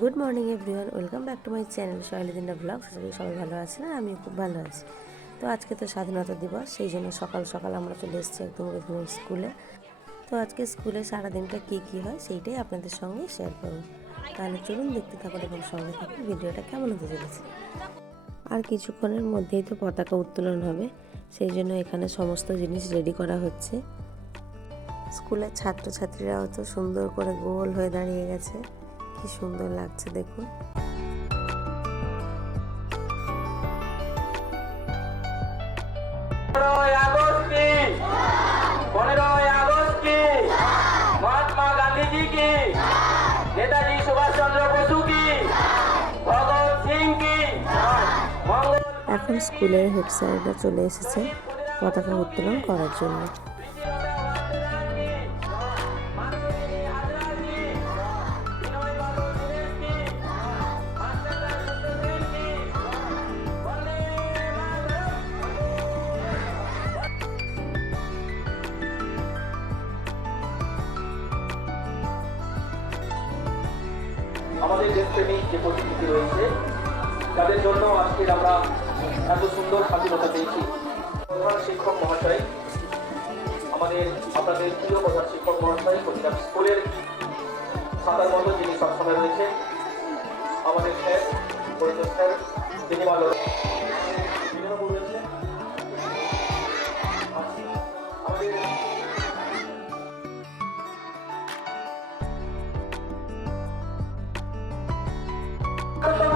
Good morning everyone welcome back to my channel Shoiladina blog সবাই ভালো আছেন আর আমিও খুব ভালো আছি। তো আজকে তো স্বাধীনতা দিবস, সেই জন্য সকাল সকাল আমরা চলে এসেছি একদম স্কুলে তো আজকে স্কুলে সারাদিনটা কী কী হয়, সেইটাই আপনাদের সঙ্গে শেয়ার করুন তাহলে চলুন দেখতে থাকুন এবং সঙ্গে থাকুন ভিডিওটা কেমন হতে চলেছে। আর কিছুক্ষণের মধ্যেই তো পতাকা উত্তোলন হবে, সেই জন্য এখানে সমস্ত জিনিস রেডি করা হচ্ছে। স্কুলের ছাত্রছাত্রীরাও তো সুন্দর করে গোল হয়ে দাঁড়িয়ে গেছে। কি সুন্দর লাগছে দেখুন। আগস্ট কি? পনেরোই আগস্ট কি? মহাত্মা গান্ধীজি কি? নেতাজি সুভাষ চন্দ্র বসু কি? ভগৎ সিং কি? মঙ্গল এখন স্কুলের হেড স্যাররা চলে এসেছে পতাকা উত্তোলন করার জন্য। আমাদের দেশপ্রেমিক যে প্রতিনিধি রয়েছে, তাদের জন্য আজকের আমরা এত সুন্দর স্বাধীনতা পেয়েছি। প্রধান শিক্ষক মহাশয়, আমাদের আপনাদের প্রিয় প্রধান শিক্ষক মহাশয় প্রতিটা স্কুলের সাঁতার মতো যিনি সবসময় রয়েছে আমাদের স্যার পরিচয় স্যার তিনি ভালো স্বাধীনতা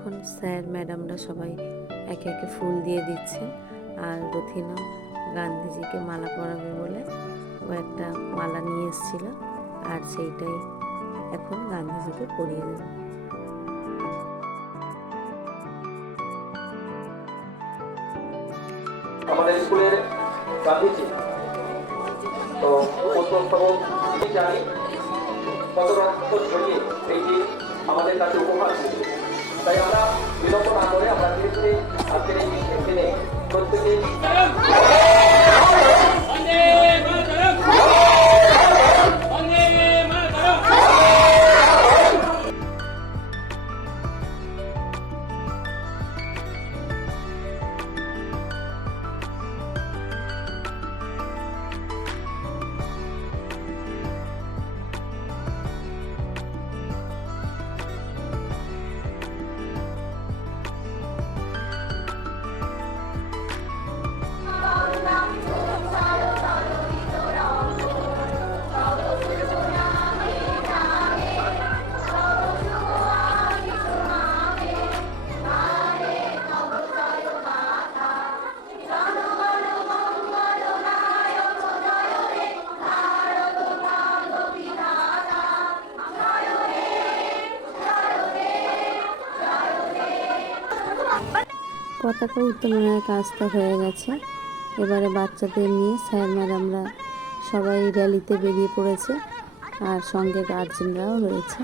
এখন স্যার, ম্যাডামরা সবাই একে একে ফুল দিয়ে দিচ্ছে আর রথিনা গান্ধীজিকে মালা পরাবে বলে ও একটা মালা নিয়ে এসেছিল। আর সেইটাই এখন গান্ধীজিকে পরিয়ে দেবে। আমাদের স্কুলের গান্ধীজি। তো প্রথমতম আমি জানি কত রক্ত ঝরিয়ে এই আমাদের কাছে উপহার দিয়েছে তাই আমরা বিলম্ব না করে আমরা ধীরে ধীরে আজকের এই পতাকা উত্তোলনের কাজটা হয়ে গেছে। এবারে বাচ্চাদের নিয়ে স্যার, ম্যাডামরা সবাই র্যালিতে বেরিয়ে পড়েছে আর সঙ্গে গার্জেনরাও রয়েছে।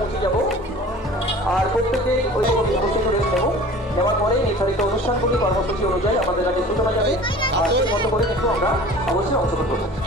পৌঁছে যাব। আর প্রত্যেকেই ওই উপস্থিত রয়েছে নেব নেওয়ার পরে নির্ধারিত অনুষ্ঠানগুলি, কর্মসূচি অনুযায়ী আমাদের আগে সূচনা যাবে আর মতো করে কিন্তু আমরা অবশ্যই অংশগ্রহণ করব।